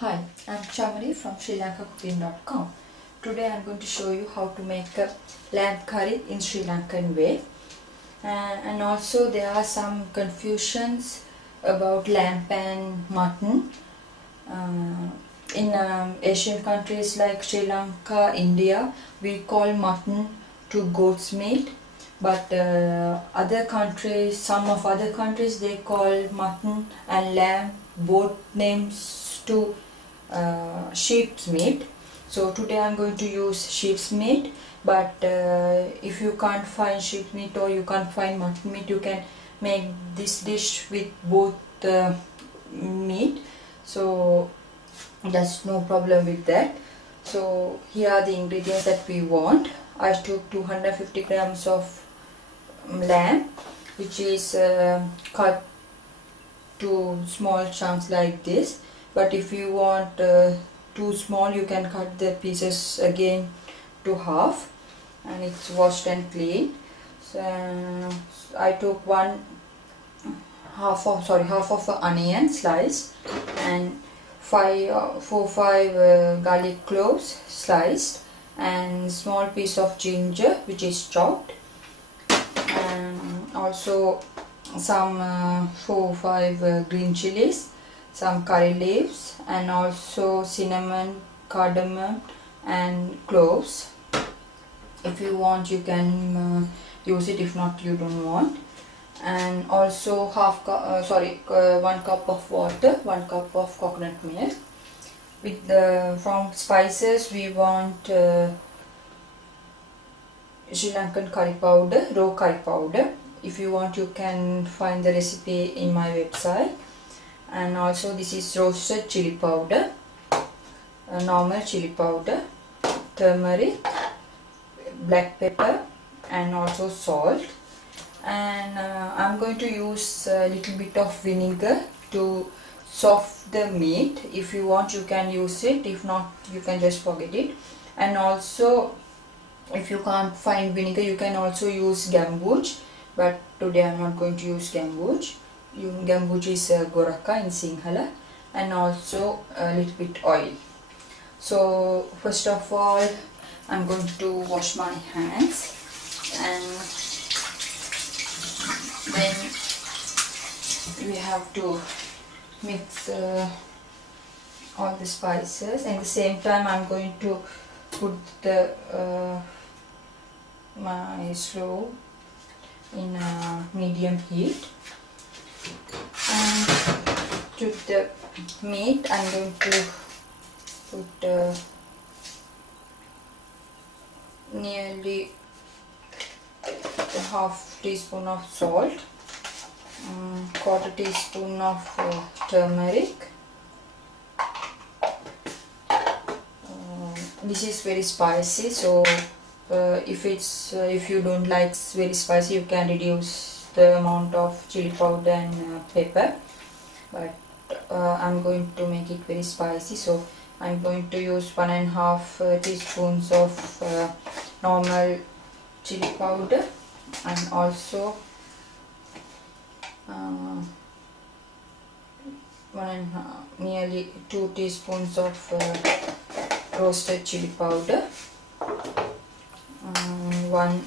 Hi, I'm Chamari from SriLankaCooking.com. Today I'm going to show you how to make a lamb curry in Sri Lankan way. And also there are some confusions about lamb and mutton. In Asian countries like Sri Lanka, India, we call mutton to goat's meat. But some of other countries, they call mutton and lamb both names to sheep's meat. So today I'm going to use sheep's meat, but if you can't find sheep's meat or you can't find mutton meat, you can make this dish with both meat, so that's no problem with that. So here are the ingredients that we want. I took 250 grams of lamb, which is cut to small chunks like this. But if you want too small, you can cut the pieces again to half, and it's washed and clean. So I took half of an onion sliced, and 4-5 garlic cloves sliced, and small piece of ginger which is chopped, and also some 4-5 green chilies, some curry leaves, and also cinnamon, cardamom and cloves. If you want, you can use it, if not you don't want. And also 1 cup of water, 1 cup of coconut milk. With from spices, we want Sri Lankan curry powder, raw curry powder. If you want, you can find the recipe in my website. And also this is roasted chili powder, normal chili powder, turmeric, black pepper, and also salt. And I'm going to use a little bit of vinegar to soften the meat. If you want, you can use it, if not you can just forget it. And also, if you can't find vinegar, you can also use gambuj, but today I'm not going to use gambuj. Gambuj is goraka in Sinhala. And also a little bit oil. So first of all, I'm going to wash my hands, and then we have to mix all the spices. At the same time, I'm going to put the my stove in medium heat, and to the meat I'm going to put nearly half teaspoon of salt, 1/4 teaspoon of turmeric. This is very spicy, so if you don't like very spicy, you can reduce the amount of chili powder and pepper. But I'm going to make it very spicy, so I'm going to use 1.5 teaspoons of normal chili powder, and also 1.5 2 teaspoons of roasted chili powder, 1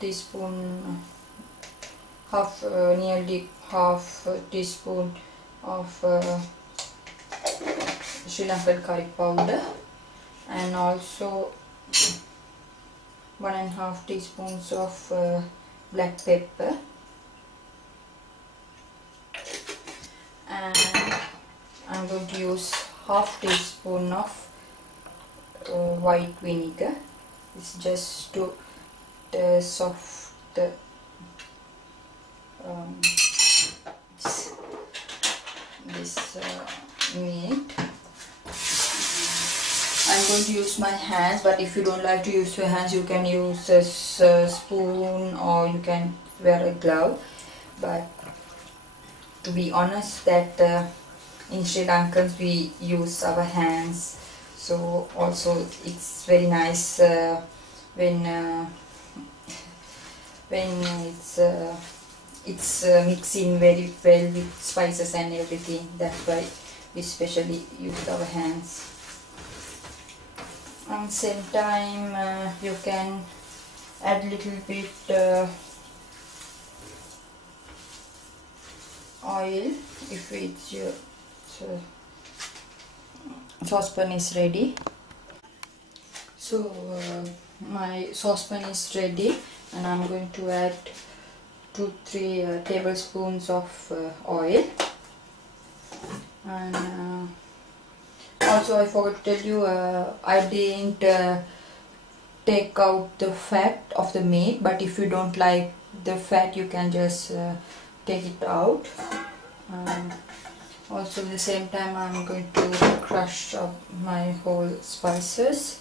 teaspoon, nearly half teaspoon of Sri Lankan curry powder, and also 1.5 teaspoons of black pepper, and I'm going to use half teaspoon of white vinegar. It's just to soften this meat. I'm going to use my hands, but if you don't like to use your hands, you can use a spoon, or you can wear a glove. But to be honest, that in Sri Lankans we use our hands, so also it's very nice when it's mixing very well with spices and everything. That's why especially use our hands. And same time you can add little bit oil if it's your saucepan is ready. So my saucepan is ready, and I'm going to add 2-3 tablespoons of oil. And also I forgot to tell you, I didn't take out the fat of the meat, but if you don't like the fat you can just take it out. Also at the same time I'm going to crush up my whole spices.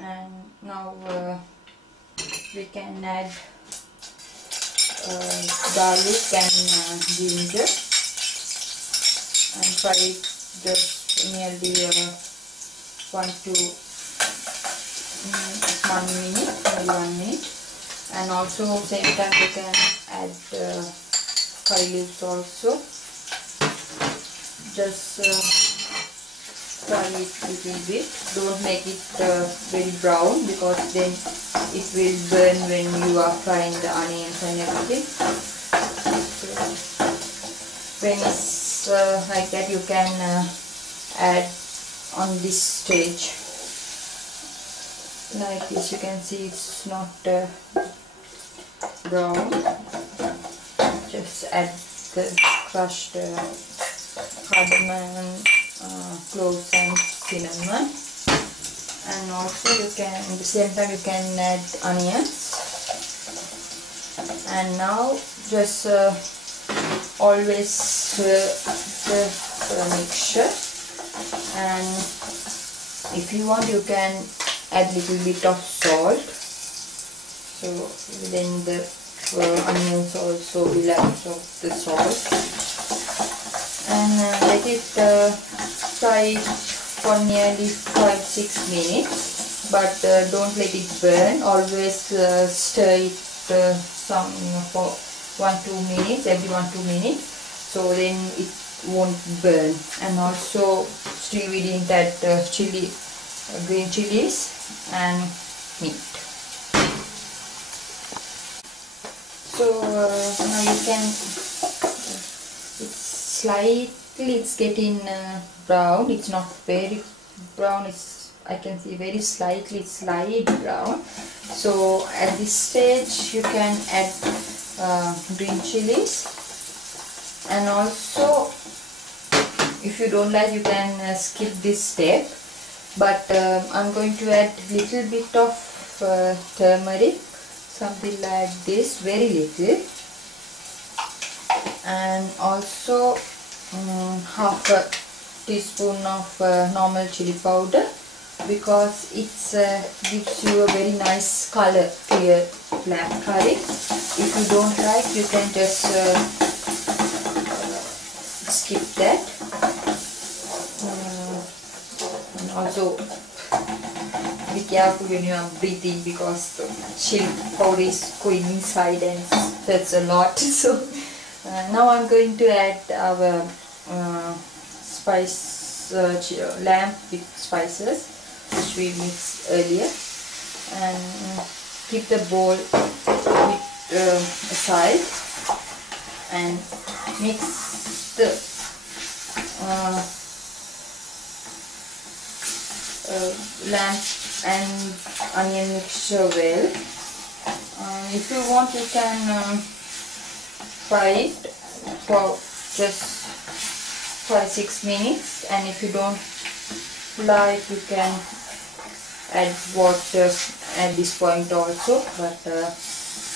And now we can add garlic and ginger and fry it just nearly 1 minute. And also same time you can add curry leaves also. Just fry it a little bit. Don't make it very brown, because then it will burn when you are frying the onions and everything. So when it's like that, you can add on this stage. Like this, you can see it's not brown. Just add the crushed cardamom, cloves and cinnamon. And also you can, at the same time you can add onions. And now just always stir the mixture. And if you want, you can add little bit of salt. So then the onions also will absorb the salt. And let it fry for nearly 5-6 minutes, but don't let it burn. Always stir it some for 1-2 minutes, every 1-2 minutes, so then it won't burn. And also still we didn't add green chilies and meat. So now you can, it's getting brown. It's not very brown, I can see very slightly brown. So at this stage you can add green chilies. And also if you don't like, you can skip this step. But I'm going to add little bit of turmeric, something like this, very little. And also half a teaspoon of normal chili powder, because it gives you a very nice color to your lamb curry. If you don't like, you can just skip that. And also be careful when you are breathing, because the chili powder is going inside and hurts a lot. So now I'm going to add our lamb with spices, which we mixed earlier, and keep the bowl aside and mix the lamb and onion mixture well. If you want, you can fry it for just 5-6 minutes, and if you don't like, you can add water at this point also, but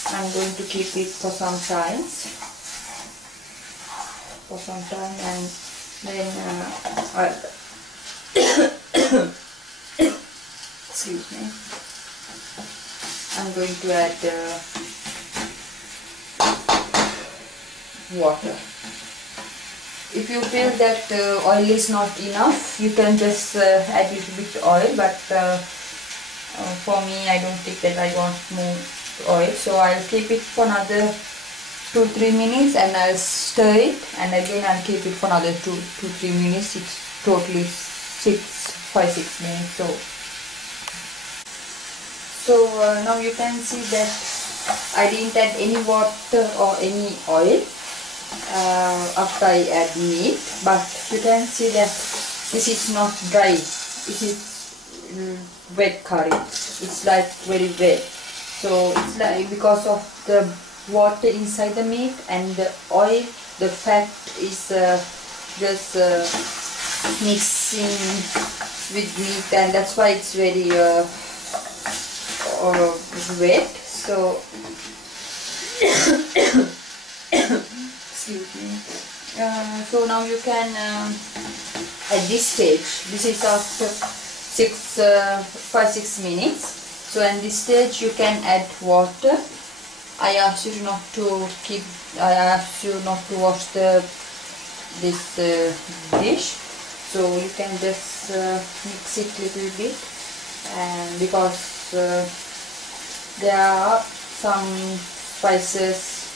I'm going to keep it for some time, and then excuse me, I'm going to add water. If you feel that oil is not enough, you can just add a little bit oil, but for me, I don't think that I want more oil, so I'll keep it for another 2-3 minutes and I'll stir it, and again I'll keep it for another 2-3 minutes. It's totally 5-6 minutes. So now you can see that I didn't add any water or any oil after I add meat, but you can see that this is not dry. It is wet curry. It's like very wet. So it's like because of the water inside the meat and the oil, the fat is just mixing with meat, and that's why it's very wet. So excuse me. So now you can at this stage, this is after 5-6 minutes. So in this stage you can add water. I ask you not to wash this dish, so you can just mix it little bit, and because there are some spices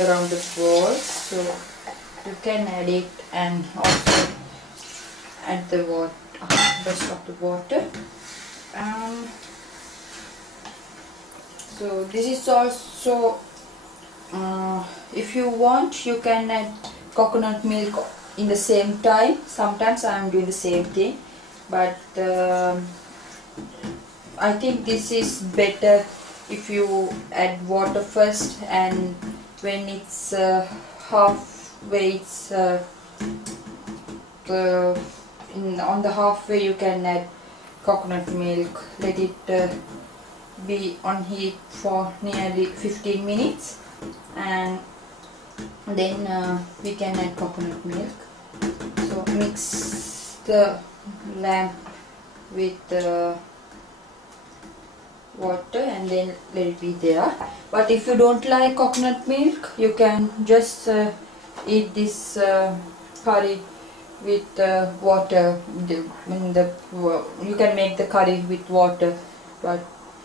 around the bowl, so you can add it, and also add the rest of the water. So this is also, if you want, you can add coconut milk in the same time. Sometimes I am doing the same thing, but I think this is better if you add water first, and when it's halfway, it's on the halfway you can add coconut milk. Let it be on heat for nearly 15 minutes, and then we can add coconut milk. So mix the lamb with water, and then let it be there. But if you don't like coconut milk, you can just eat this curry with water. You can make the curry with water, but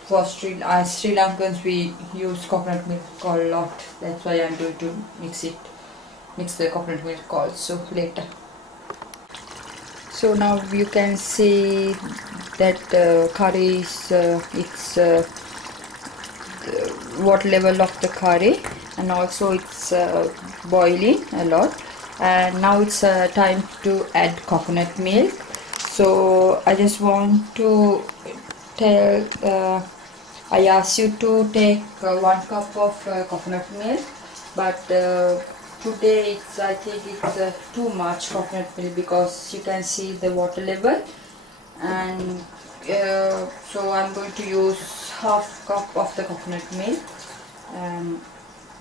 for Sri Lankans we use coconut milk a lot. That's why I'm going to mix the coconut milk also later. So now you can see that curry is water level of the curry, and also it's boiling a lot, and now it's time to add coconut milk. So I just want to tell, I asked you to take 1 cup of coconut milk, but today I think it's too much coconut milk, because you can see the water level, and so I'm going to use half cup of the coconut milk.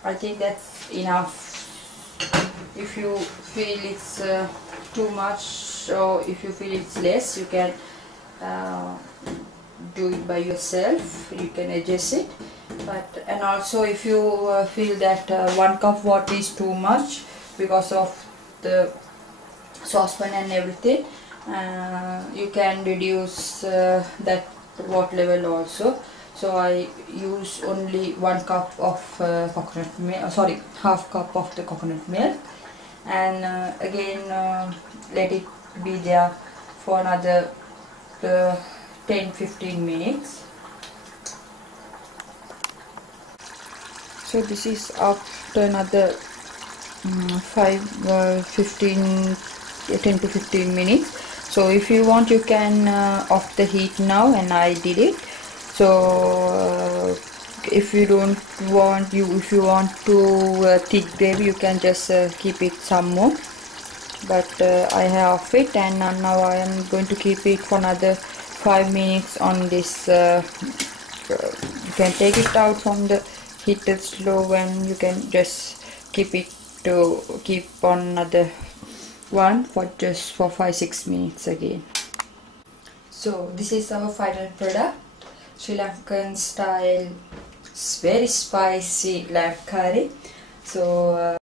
I think that's enough. If you feel it's too much, or if you feel it's less, you can do it by yourself. You can adjust it. And also if you feel that 1 cup water is too much because of the saucepan and everything, you can reduce that water level also. So I use only 1 cup of coconut milk, half cup of the coconut milk, and again let it be there for another 10-15 minutes. So this is after another 10 to 15 minutes. So if you want, you can off the heat now, and I did it. So if you don't want, if you want to thick gravy, you can just keep it some more. But I have it, and now I am going to keep it for another 5 minutes on this. You can take it out from the heated slow, and you can just keep on another one for 5-6 minutes again. So this is our final product, Sri Lankan style very spicy lamb curry. So